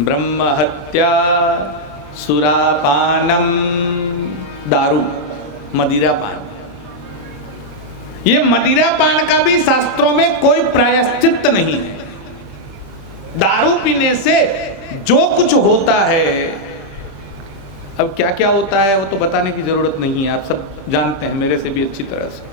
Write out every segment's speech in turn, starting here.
ब्रह्म हत्या, सुरापानम, दारू, मदिरा पान। ये मदिरा पान का भी शास्त्रों में कोई प्रायश्चित नहीं है। दारू पीने से जो कुछ होता है, अब क्या क्या होता है वो तो बताने की जरूरत नहीं है, आप सब जानते हैं मेरे से भी अच्छी तरह से।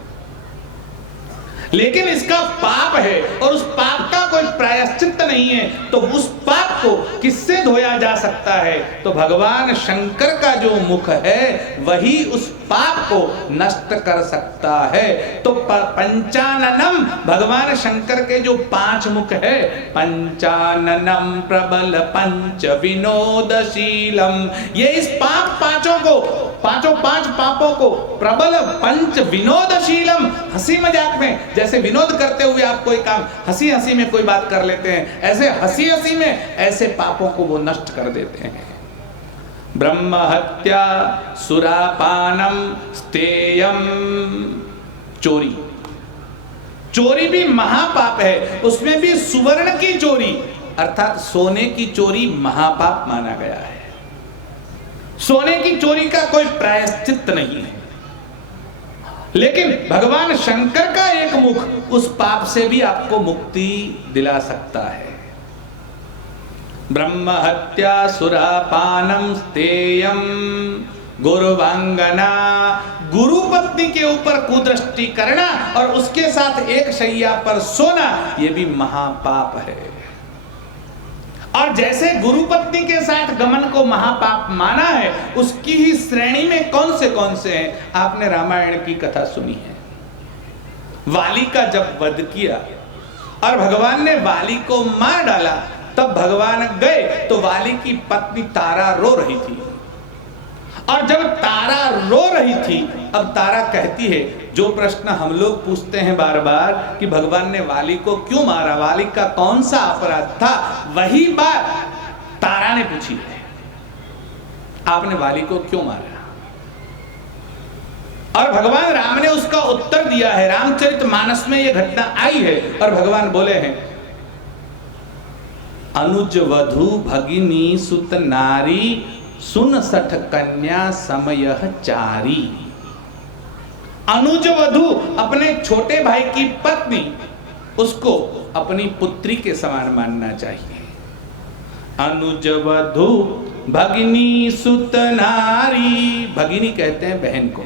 लेकिन इसका पाप है और उस पाप का कोई प्रायश्चित नहीं है, तो उस पाप को किससे धोया जा सकता है? तो भगवान शंकर का जो मुख है वही उस पाप को नष्ट कर सकता है। तो पंचाननम, भगवान शंकर के जो 5 मुख है, पंचाननम प्रबल पंच विनोदशीलम, ये इस पांचों को, पांच पापों को प्रबल पंच विनोदशीलम, हंसी मजाक में जैसे विनोद करते हुए आप कोई काम हंसी हंसी में कोई बात कर लेते हैं, ऐसे हंसी हंसी में ऐसे पापों को वो नष्ट कर देते हैं। ब्रह्म हत्या, सुरापानम, स्तेयम, चोरी। चोरी भी महापाप है, उसमें भी सुवर्ण की चोरी अर्थात सोने की चोरी महापाप माना गया है। सोने की चोरी का कोई प्रायश्चित नहीं है, लेकिन भगवान शंकर का एक मुख उस पाप से भी आपको मुक्ति दिला सकता है। ब्रह्म हत्या, सुरापानम, स्तेयम, गुरुवांगना, गुरु पत्नी के ऊपर कुदृष्टि करना और उसके साथ एक शैया पर सोना, यह भी महापाप है। और जैसे गुरु पत्नी के साथ गमन को महापाप माना है, उसकी ही श्रेणी में कौन से हैं? आपने रामायण की कथा सुनी है। वाली का जब वध किया और भगवान ने वाली को मार डाला, तब भगवान गए तो वाली की पत्नी तारा रो रही थी। और जब तारा रो रही थी, अब तारा कहती है, जो प्रश्न हम लोग पूछते हैं बार बार कि भगवान ने वाली को क्यों मारा, वाली का कौन सा अपराध था, वही बात तारा ने पूछी है, आपने वाली को क्यों मारा? और भगवान राम ने उसका उत्तर दिया है। रामचरितमानस में यह घटना आई है और भगवान बोले हैं, अनुज वधु भगिनी सुत नारी, सुन सठ कन्या समय चारी। अनुज वधु अपने छोटे भाई की पत्नी, उसको अपनी पुत्री के समान मानना चाहिए। अनुज वधु भगिनी सुत नारी, भगिनी कहते हैं बहन को,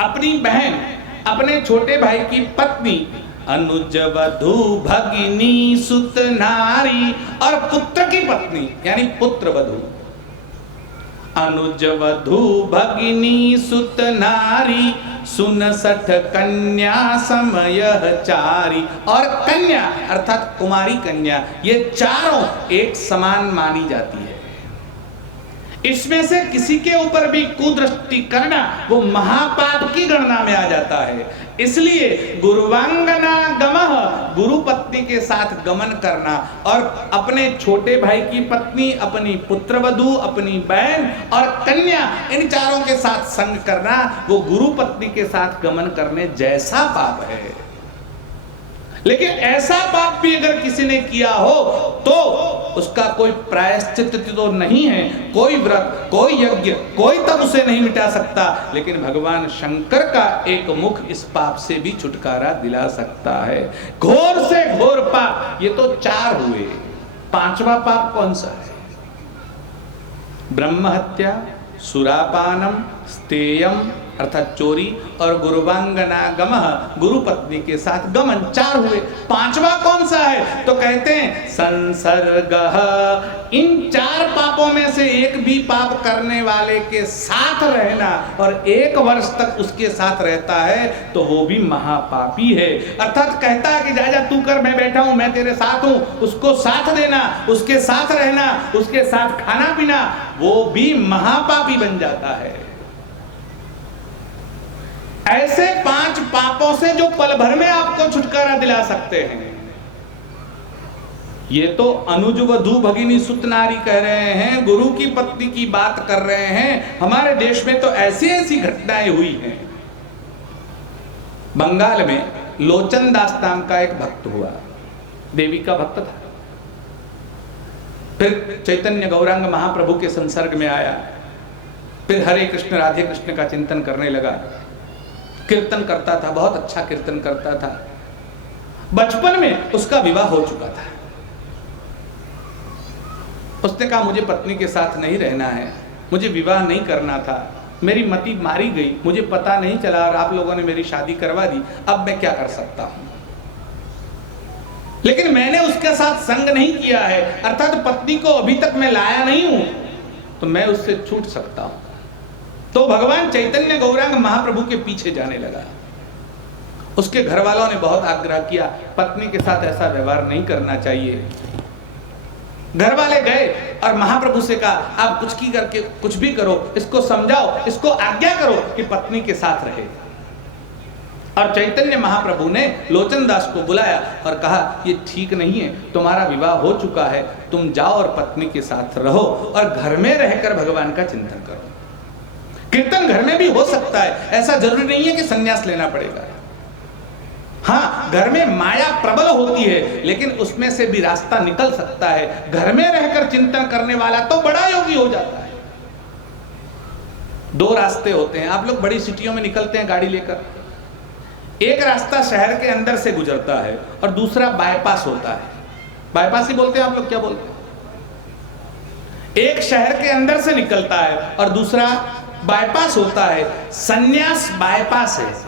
अपनी बहन, अपने छोटे भाई की पत्नी, अनुज वधु भगिनी सुत नारी, और पुत्र की पत्नी यानी पुत्र वधु। अनुज वधु भगिनी सुत नारी, सुन सठ कन्या समय चारी। और कन्या अर्थात कुमारी कन्या, ये चारों एक समान मानी जाती है। इसमें से किसी के ऊपर भी कुदृष्टि करना वो महापाप की गणना में आ जाता है। इसलिए गुरुवांगना गमः, गुरु पत्नी के साथ गमन करना और अपने छोटे भाई की पत्नी, अपनी पुत्रवधू, अपनी बहन और कन्या, इन चारों के साथ संग करना, वो गुरु पत्नी के साथ गमन करने जैसा पाप है। लेकिन ऐसा पाप भी अगर किसी ने किया हो तो उसका कोई प्रायश्चित तो नहीं है, कोई व्रत, कोई यज्ञ, कोई तब उसे नहीं मिटा सकता। लेकिन भगवान शंकर का एक मुख इस पाप से भी छुटकारा दिला सकता है। घोर से घोर पाप, ये तो 4 हुए, 5वां पाप कौन सा है? ब्रह्म हत्या, सुरापानम, स्तेयम अर्थात चोरी, और गुरुवांगना गमः, गुरु पत्नी के साथ गमन, 4 हुए। 5वां कौन सा है? तो कहते हैं संसर्गः। इन 4 पापों में से एक भी पाप करने वाले के साथ रहना और 1 वर्ष तक उसके साथ रहता है तो वो भी महापापी है। अर्थात कहता है कि जा तू कर, मैं बैठा हूं, मैं तेरे साथ हूं, उसको साथ देना, उसके साथ रहना, उसके साथ खाना पीना, वो भी महापापी बन जाता है। ऐसे 5 पापों से जो पल भर में आपको छुटकारा दिला सकते हैं। ये तो अनुज वधु भगिनी सुत नारी कह रहे हैं, गुरु की पत्नी की बात कर रहे हैं। हमारे देश में तो ऐसी ऐसी घटनाएं हुई हैं। बंगाल में लोचन दास नाम का एक भक्त हुआ, देवी का भक्त था। फिर चैतन्य गौरांग महाप्रभु के संसर्ग में आया, फिर हरे कृष्ण राधे कृष्ण का चिंतन करने लगा, कीर्तन करता था, बहुत अच्छा कीर्तन करता था। बचपन में उसका विवाह हो चुका था। उसने कहा मुझे पत्नी के साथ नहीं रहना है, मुझे विवाह नहीं करना था, मेरी मति मारी गई, मुझे पता नहीं चला और आप लोगों ने मेरी शादी करवा दी, अब मैं क्या कर सकता हूं। लेकिन मैंने उसके साथ संग नहीं किया है, अर्थात पत्नी को अभी तक मैं लाया नहीं हूं, तो मैं उससे छूट सकता हूं। तो भगवान चैतन्य गौरांग महाप्रभु के पीछे जाने लगा। उसके घर वालों ने बहुत आग्रह किया, पत्नी के साथ ऐसा व्यवहार नहीं करना चाहिए। घर वाले गए और महाप्रभु से कहा, आप कुछ की करके कुछ भी करो, इसको समझाओ, इसको आज्ञा करो कि पत्नी के साथ रहे। और चैतन्य महाप्रभु ने लोचन दास को बुलाया और कहा, ये ठीक नहीं है, तुम्हारा विवाह हो चुका है, तुम जाओ और पत्नी के साथ रहो और घर में रहकर भगवान का चिंतन करो। कीर्तन घर में भी हो सकता है, ऐसा जरूरी नहीं है कि संन्यास लेना पड़ेगा। हाँ, घर में माया प्रबल होती है, लेकिन उसमें से भी रास्ता निकल सकता है। घर में रहकर चिंतन करने वाला तो बड़ा योगी हो जाता है। दो रास्ते होते हैं। आप लोग बड़ी सिटियों में निकलते हैं गाड़ी लेकर, एक रास्ता शहर के अंदर से गुजरता है और दूसरा बाईपास होता है। बाईपास ही बोलते हैं आप लोग, क्या बोलते हैं? एक शहर के अंदर से निकलता है और दूसरा बाईपास होता है। सन्यास बाईपास है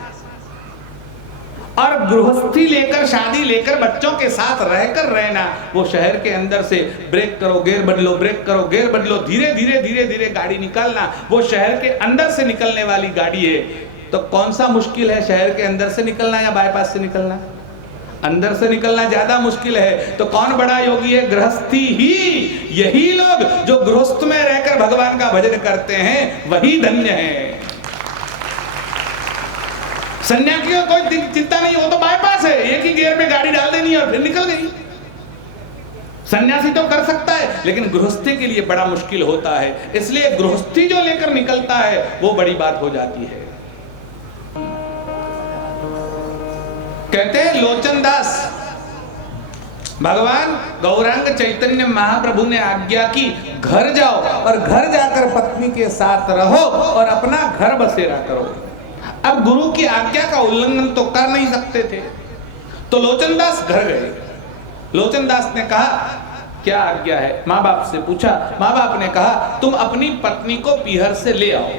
और गृहस्थी लेकर, शादी लेकर, बच्चों के साथ रहकर रहना, वो शहर के अंदर से ब्रेक करो गियर बदलो, ब्रेक करो गियर बदलो, धीरे धीरे धीरे धीरे गाड़ी निकालना, वो शहर के अंदर से निकलने वाली गाड़ी है। तो कौन सा मुश्किल है, शहर के अंदर से निकलना या बाईपास से निकलना? अंदर से निकलना ज्यादा मुश्किल है। तो कौन बड़ा योगी है? गृहस्थी ही। यही लोग जो गृहस्थ में रहकर भगवान का भजन करते हैं वही धन्य है। सन्यासियों को कोई चिंता नहीं, वो तो बाईपास है, एक ही गियर में गाड़ी डाल देनी और फिर निकल गई। सन्यासी तो कर सकता है, लेकिन गृहस्थी के लिए बड़ा मुश्किल होता है। इसलिए गृहस्थी जो लेकर निकलता है वो बड़ी बात हो जाती है। कहते हैं लोचन दास, भगवान गौरांग चैतन्य महाप्रभु ने आज्ञा की, घर जाओ और घर जाकर पत्नी के साथ रहो और अपना घर बसेरा करो। अब गुरु की आज्ञा का उल्लंघन तो कर नहीं सकते थे, तो लोचन दास घर गए। लोचन दास ने कहा, क्या आज्ञा है? माँ बाप से पूछा। माँ बाप ने कहा, तुम अपनी पत्नी को पीहर से ले आओ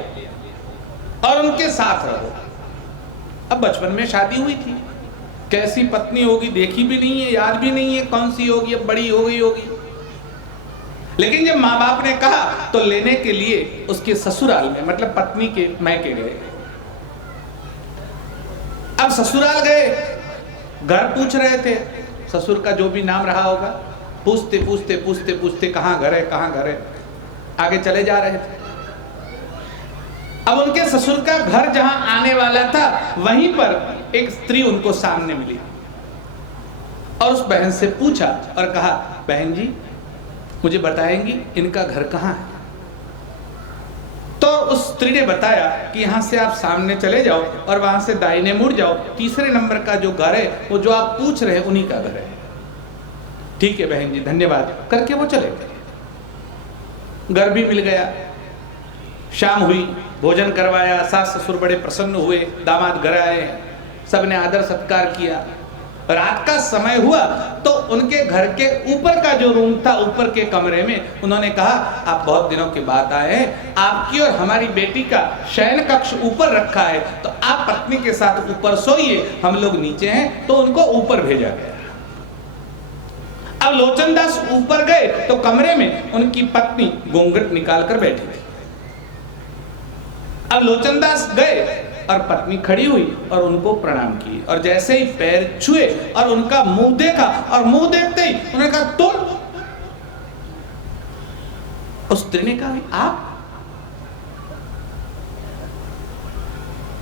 और उनके साथ रहो। अब बचपन में शादी हुई थी, कैसी पत्नी होगी देखी भी नहीं है, याद भी नहीं है कौन सी होगी, अब बड़ी हो गई होगी। लेकिन जब माँ बाप ने कहा तो लेने के लिए उसके ससुराल में, मतलब पत्नी के मैके गए। अब ससुराल गए, घर पूछ रहे थे, ससुर का जो भी नाम रहा होगा, पूछते पूछते पूछते पूछते कहाँ घर है, कहाँ घर है, आगे चले जा रहे थे। अब उनके ससुर का घर जहां आने वाला था, वहीं पर एक स्त्री उनको सामने मिली और उस बहन से पूछा और कहा, बहन जी मुझे बताएंगी इनका घर कहाँ है? तो उस स्त्री ने बताया कि यहाँ से आप सामने चले जाओ और वहां से दाहिने मुड़ जाओ, तीसरे नंबर का जो घर है वो जो आप पूछ रहे हैं उन्हीं का घर है। ठीक है बहन जी, धन्यवाद करके वो चले गए। घर भी मिल गया। शाम हुई, भोजन करवाया, सास ससुर बड़े प्रसन्न हुए, दामाद घर आए, सबने आदर सत्कार किया। रात का समय हुआ तो उनके घर के ऊपर का जो रूम था, ऊपर के कमरे में उन्होंने कहा, आप बहुत दिनों के बाद आए हैं, आपकी और हमारी बेटी का शयन कक्ष ऊपर रखा है, तो आप पत्नी के साथ ऊपर सोइए, हम लोग नीचे हैं। तो उनको ऊपर भेजा गया। अब लोचन दास ऊपर गए तो कमरे में उनकी पत्नी घूंघट निकाल कर बैठी थी। अब लोचन दास गए और पत्नी खड़ी हुई और उनको प्रणाम किए, और जैसे ही पैर छुए और उनका मुंह देखा, और मुंह देखते ही उन्होंने कहा, तुम? उस स्त्री ने कहा, आप?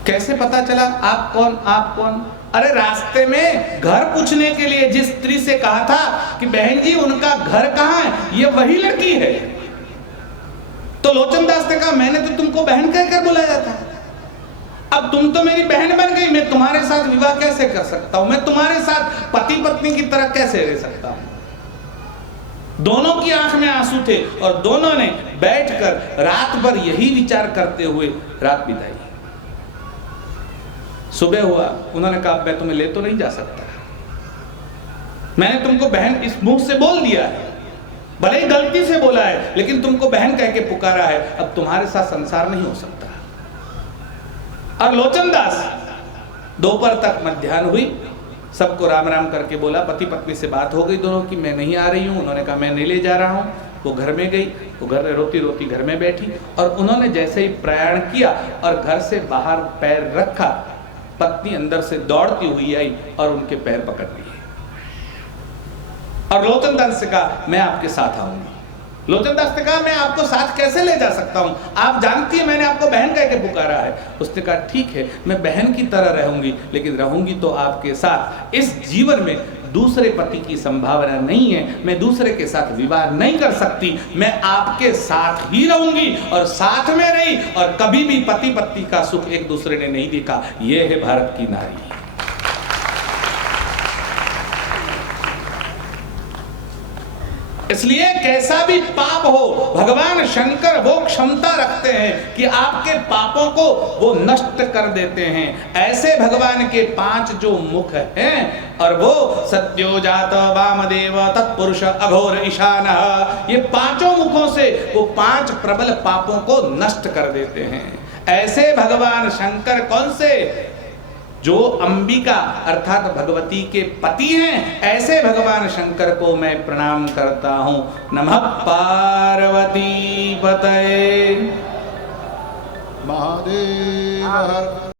कैसे पता चला? आप कौन, आप कौन? अरे रास्ते में घर पूछने के लिए जिस स्त्री से कहा था कि बहन जी उनका घर कहाँ है, ये वही लड़की है। तो लोचन दास ने कहा, मैंने तो तुमको बहन कहकर बुलाया था, अब तुम तो मेरी बहन बन गई, मैं तुम्हारे साथ विवाह कैसे कर सकता हूं? मैं तुम्हारे साथ पति पत्नी की तरह कैसे रह सकता हूं? दोनों की आंख में आंसू थे और दोनों ने बैठकर रात भर यही विचार करते हुए रात बिताई। सुबह हुआ, उन्होंने कहा मैं तुम्हें ले तो नहीं जा सकता, मैंने तुमको बहन इस मुंह से बोल दिया है, भले ही गलती से बोला है, लेकिन तुमको बहन कह के पुकारा है, अब तुम्हारे साथ संसार नहीं हो सकता। और लोचन दास दोपहर तक मध्याह्न हुई, सबको राम राम करके बोला, पति पत्नी से बात हो गई दोनों की, मैं नहीं आ रही हूँ। उन्होंने कहा मैं नहीं ले जा रहा हूँ। वो घर में गई, वो घर में रोती रोती घर में बैठी, और उन्होंने जैसे ही प्रयाण किया और घर से बाहर पैर रखा, पत्नी अंदर से दौड़ती हुई आई और उनके पैर पकड़ लिए और लोचन दास से कहा मैं आपके साथ आऊंगी। लोचन दास ने कहा मैं आपको साथ कैसे ले जा सकता हूं, आप जानती है मैंने आपको बहन कह के पुकारा है। उसने कहा ठीक है, मैं बहन की तरह रहूंगी, लेकिन रहूंगी तो आपके साथ। इस जीवन में दूसरे पति की संभावना नहीं है, मैं दूसरे के साथ विवाह नहीं कर सकती, मैं आपके साथ ही रहूंगी और साथ में रही, और कभी भी पति पत्नी का सुख एक दूसरे ने नहीं देखा। यह है भारत की नारी। इसलिए कैसा भी पाप हो, भगवान शंकर वो क्षमता रखते हैं कि आपके पापों को वो नष्ट कर देते हैं। ऐसे भगवान के 5 जो मुख हैं, और वो सत्योजात, वामदेव, तत्पुरुष, अघोर, ईशानः, ये 5 मुखों से वो 5 प्रबल पापों को नष्ट कर देते हैं। ऐसे भगवान शंकर कौन से? जो अंबिका अर्थात भगवती के पति हैं, ऐसे भगवान शंकर को मैं प्रणाम करता हूं। नमः पार्वती पतये। महादेव।